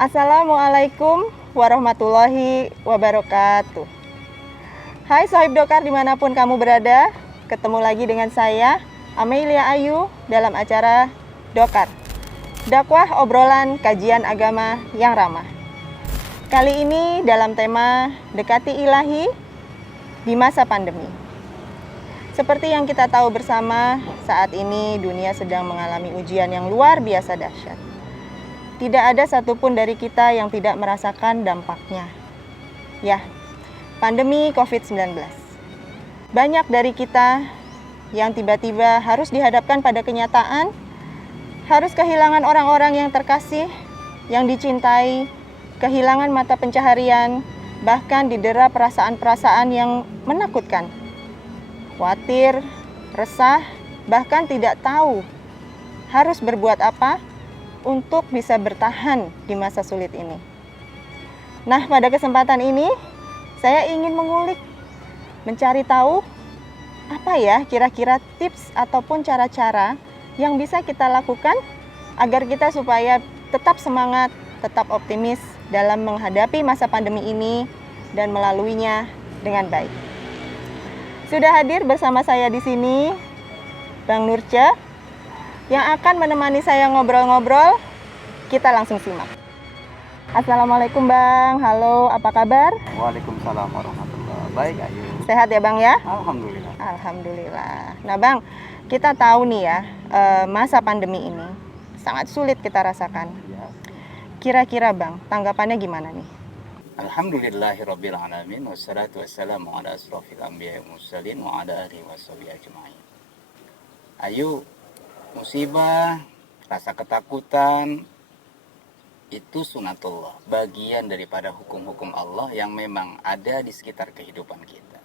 Assalamualaikum warahmatullahi wabarakatuh. Hai Sohib Dokar dimanapun kamu berada, ketemu lagi dengan saya, Amelia Ayu, dalam acara Dokar, dakwah obrolan kajian agama yang ramah. Kali ini dalam tema Dekati Ilahi di masa pandemi. Seperti yang kita tahu bersama, saat ini dunia sedang mengalami ujian yang luar biasa dahsyat. Tidak ada satupun dari kita yang tidak merasakan dampaknya. Ya, pandemi COVID-19. Banyak dari kita yang tiba-tiba harus dihadapkan pada kenyataan, harus kehilangan orang-orang yang terkasih, yang dicintai, kehilangan mata pencaharian, bahkan didera perasaan-perasaan yang menakutkan. Khawatir, resah, bahkan tidak tahu harus berbuat apa untuk bisa bertahan di masa sulit ini. Nah, pada kesempatan ini saya ingin mengulik, mencari tahu apa ya kira-kira tips ataupun cara-cara yang bisa kita lakukan agar kita supaya tetap semangat, tetap optimis dalam menghadapi masa pandemi ini dan melaluinya dengan baik. Sudah hadir bersama saya di sini Bang Nurce yang akan menemani saya ngobrol-ngobrol. Kita langsung simak. Assalamualaikum Bang, halo, apa kabar? Waalaikumsalam warahmatullahi. Baik Ayu. Sehat ya Bang ya? Alhamdulillah. Alhamdulillah. Nah Bang, kita tahu nih ya, masa pandemi ini sangat sulit kita rasakan. Ya. Kira-kira Bang, tanggapannya gimana nih? Alhamdulillahirabbil alamin wassalatu wassalamu ala asrofil anbiya'i wal mursalin wa ala alihi washabihi ajmain. Ayu, musibah, rasa ketakutan itu sunatullah, bagian daripada hukum-hukum Allah yang memang ada di sekitar kehidupan kita.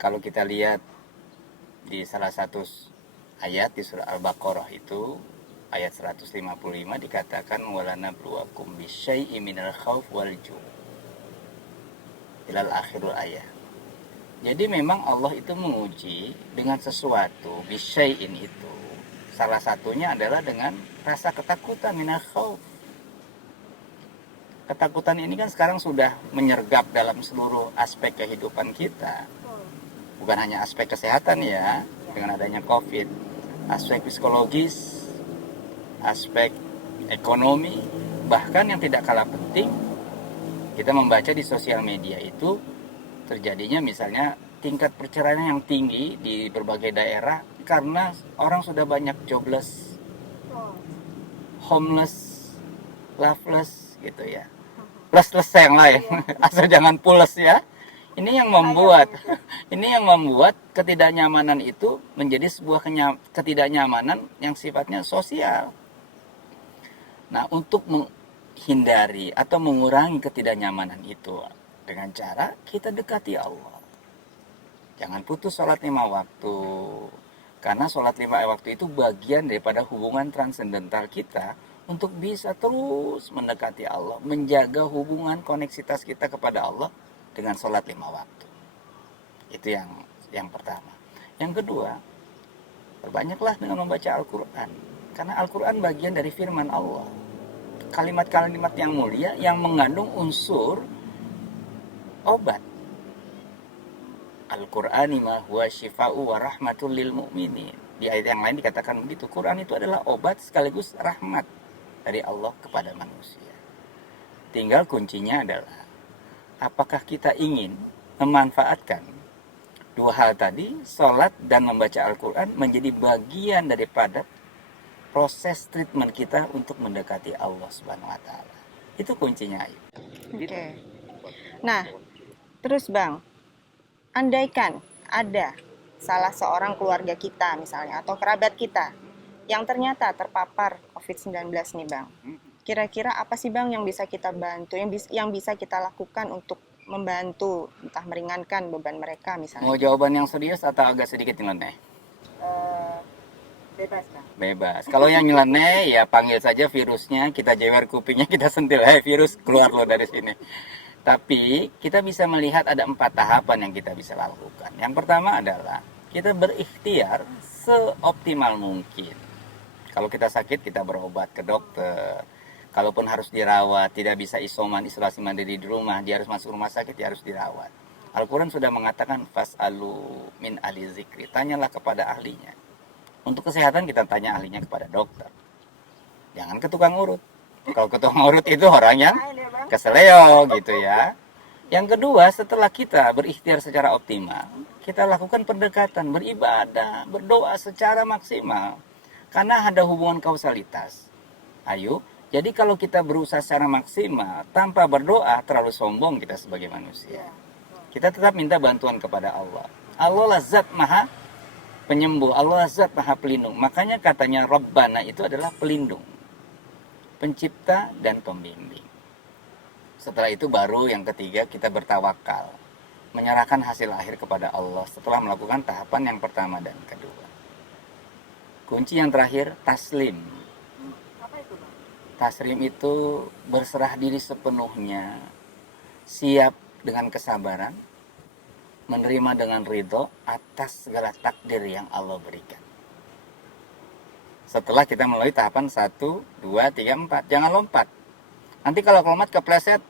Kalau kita lihat di salah satu ayat di surah Al-Baqarah itu ayat 155 dikatakan walanabluwakum bisyai'im minal khauf wal ju' ilal akhirul ayat. Jadi memang Allah itu menguji dengan sesuatu, bisyai'in itu. Salah satunya adalah dengan rasa ketakutan minal khauf. Ketakutan ini kan sekarang sudah menyergap dalam seluruh aspek kehidupan kita. Bukan hanya aspek kesehatan ya, dengan adanya COVID. Aspek psikologis, aspek ekonomi, bahkan yang tidak kalah penting, kita membaca di sosial media itu terjadinya misalnya tingkat perceraian yang tinggi di berbagai daerah karena orang sudah banyak jobless, homeless, loveless gitu ya. Plus yang lain, asal jangan pules ya. Ini yang membuat ketidaknyamanan itu menjadi sebuah ketidaknyamanan yang sifatnya sosial. Nah, untuk menghindari atau mengurangi ketidaknyamanan itu dengan cara kita dekati Allah. Jangan putus sholat 5 waktu. Karena sholat 5 waktu itu bagian daripada hubungan transendental kita untuk bisa terus mendekati Allah. Menjaga hubungan koneksitas kita kepada Allah dengan sholat 5 waktu. Itu yang pertama. Yang kedua, perbanyaklah dengan membaca Al-Quran. Karena Al-Quran bagian dari firman Allah. Kalimat-kalimat yang mulia yang mengandung unsur obat. Al-Qur'ani ma huwa syifa'u wa rahmatul lil mu'minin. Di ayat yang lain dikatakan begitu. Quran itu adalah obat sekaligus rahmat dari Allah kepada manusia. Tinggal kuncinya adalah apakah kita ingin memanfaatkan dua hal tadi, sholat dan membaca Al-Quran menjadi bagian daripada proses treatment kita untuk mendekati Allah Subhanahu wa taala. Itu kuncinya. Oke. Nah, terus Bang, andaikan ada salah seorang keluarga kita misalnya atau kerabat kita yang ternyata terpapar COVID-19 nih Bang. Kira-kira apa sih Bang yang bisa kita bantu, yang bisa kita lakukan untuk membantu, entah meringankan beban mereka misalnya? Mau jawaban yang serius atau agak sedikit nyeleneh? Bebas Bang. Bebas. Kalau yang nyeleneh ya panggil saja virusnya, kita jewer kupingnya, kita sentil, virus keluar lo dari sini. Tapi kita bisa melihat ada 4 tahapan yang kita bisa lakukan. Yang pertama adalah kita berikhtiar seoptimal mungkin. Kalau kita sakit, kita berobat ke dokter. Kalaupun harus dirawat, tidak bisa isoman, isolasi mandiri di rumah, dia harus masuk rumah sakit, dia harus dirawat. Al-Quran sudah mengatakan, fas'alu min ahli zikri, tanyalah kepada ahlinya. Untuk kesehatan kita tanya ahlinya kepada dokter. Jangan ke tukang urut. Kalau ke tukang urut itu orang yang keseleo gitu ya. Yang kedua, setelah kita berikhtiar secara optimal, kita lakukan pendekatan, beribadah, berdoa secara maksimal. Karena ada hubungan kausalitas. Ayo, jadi kalau kita berusaha secara maksimal, tanpa berdoa, terlalu sombong kita sebagai manusia. Kita tetap minta bantuan kepada Allah. Allah lah zat maha penyembuh, Allah zat maha pelindung. Makanya katanya Rabbana itu adalah pelindung, pencipta dan pembimbing. Setelah itu baru yang ketiga kita bertawakal, menyerahkan hasil akhir kepada Allah setelah melakukan tahapan yang pertama dan kedua. Kunci yang terakhir, taslim. Taslim itu berserah diri sepenuhnya, siap dengan kesabaran, menerima dengan ridho atas segala takdir yang Allah berikan. Setelah kita melalui tahapan 1, 2, 3, 4, jangan lompat. Nanti kalau lompat kepleset,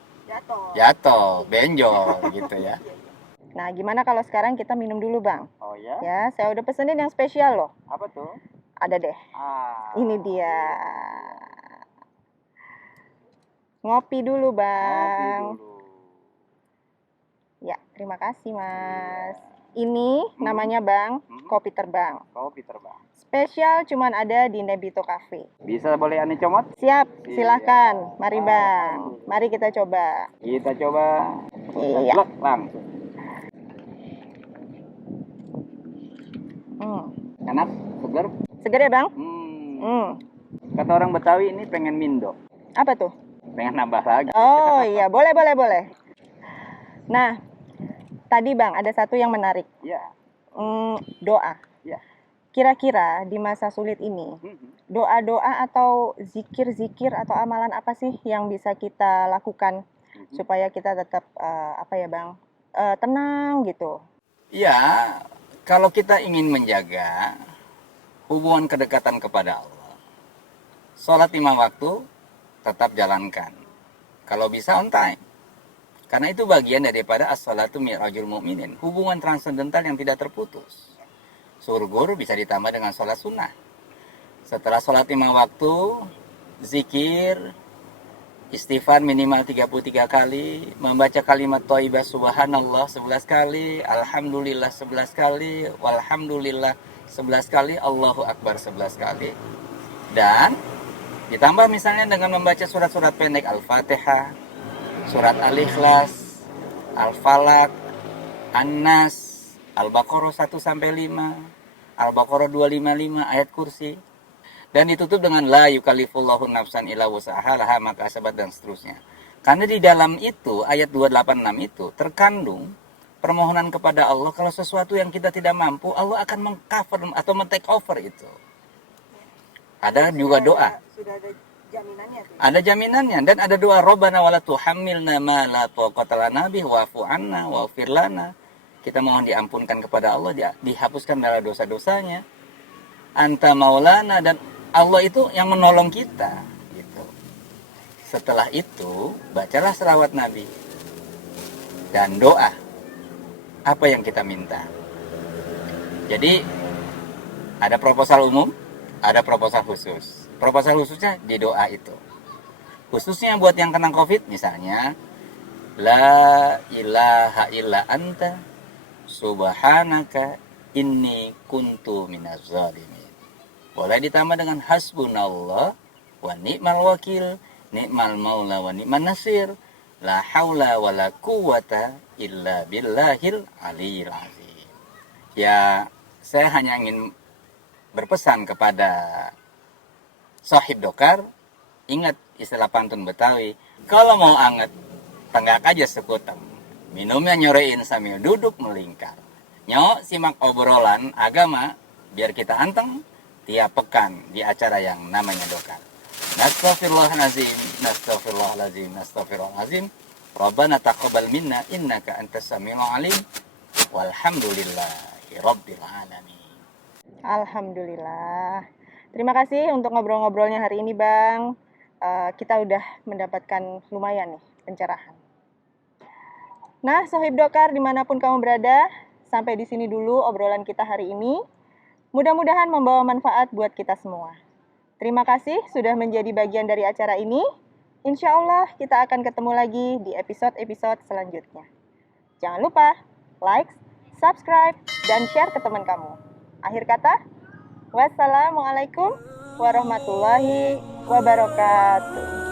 jatuh, benjol gitu ya. Nah, gimana kalau sekarang kita minum dulu, Bang? Oh ya? Ya, saya udah pesenin yang spesial loh. Apa tuh? Ada deh. Ini dia. Ngopi dulu, Bang. Ya, terima kasih, Mas. Ini namanya Bang, kopi terbang. Kopi terbang. Spesial cuman ada di Nebito Cafe. Bisa boleh Ani comot? Siap, silakan. Mari, Bang. Mari kita coba. Kita coba. Iya. Blok langsung. Enak, segar. Segar ya, Bang? Kata orang Betawi ini pengen mindo. Apa tuh? Pengen nambah lagi. Oh iya, boleh. Nah, tadi Bang ada satu yang menarik. Ya. Doa. Ya. Kira-kira di masa sulit ini, doa-doa atau zikir-zikir atau amalan apa sih yang bisa kita lakukan supaya kita tetap tenang gitu? Ya, kalau kita ingin menjaga hubungan kedekatan kepada Allah, sholat 5 waktu tetap jalankan. Kalau bisa on time. Karena itu bagian daripada as-salatu mi'rajul mu'minin. Hubungan transendental yang tidak terputus. Surgur bisa ditambah dengan sholat sunnah. Setelah sholat 5 waktu, zikir, istighfar minimal 33 kali, membaca kalimat thayyibah subhanallah 11 kali, alhamdulillah 11 kali, walhamdulillah 11 kali, Allahu akbar 11 kali. Dan ditambah misalnya dengan membaca surat-surat pendek Al-Fatihah, surat Al-Ikhlas, Al-Falaq, An-Nas, Al-Baqarah 1-5, Al-Baqarah 255, ayat kursi. Dan ditutup dengan la yukallifullahu nafsan illa wus'aha laha ma kasabat dan seterusnya. Karena di dalam itu ayat 286 itu terkandung permohonan kepada Allah kalau sesuatu yang kita tidak mampu, Allah akan mengcover atau men-take over itu. Ada juga doa. Sudah ada jaminannya. Ada jaminannya dan ada doa Rabbana wala tuhammilna ma la taqata lana bih wa'fu 'anna waghfir lana. Kita mohon diampunkan kepada Allah, dihapuskan dari dosa-dosanya. Anta maulana, dan Allah itu yang menolong kita gitu. Setelah itu bacalah selawat Nabi dan doa apa yang kita minta. Jadi ada proposal umum, ada proposal khusus. Proposal khususnya di doa itu. Khususnya buat yang kena COVID misalnya, la ilaha illa anta subhanaka inni kuntu minaz zalimin. Boleh ditambah dengan hasbunallah wa ni'mal wakil, ni'mal maula wa ni'man nasir, la haula wa la quwata illa billahil aliyil azim. Ya, saya hanya ingin berpesan kepada sahib dokar, ingat istilah pantun Betawi, kalau mau anget, tenggak aja sekuteng. Minumnya nyorein sambil duduk melingkar. Nyok simak obrolan agama, biar kita anteng tiap pekan di acara yang namanya dokar. Nastaghfirullahalazim, nastaghfirullahalazim, nastaghfirullahalazim. Rabbana taqabbal minna innaka antas samiul alim. Walhamdulillahi rabbil alamin. Alhamdulillah. Terima kasih untuk ngobrol-ngobrolnya hari ini, Bang. kita udah mendapatkan lumayan nih pencerahan. Nah, Sohib Dokar dimanapun kamu berada, sampai di sini dulu obrolan kita hari ini. Mudah-mudahan membawa manfaat buat kita semua. Terima kasih sudah menjadi bagian dari acara ini. Insya Allah kita akan ketemu lagi di episode-episode selanjutnya. Jangan lupa like, subscribe, dan share ke teman kamu. Akhir kata, wassalamualaikum warahmatullahi wabarakatuh.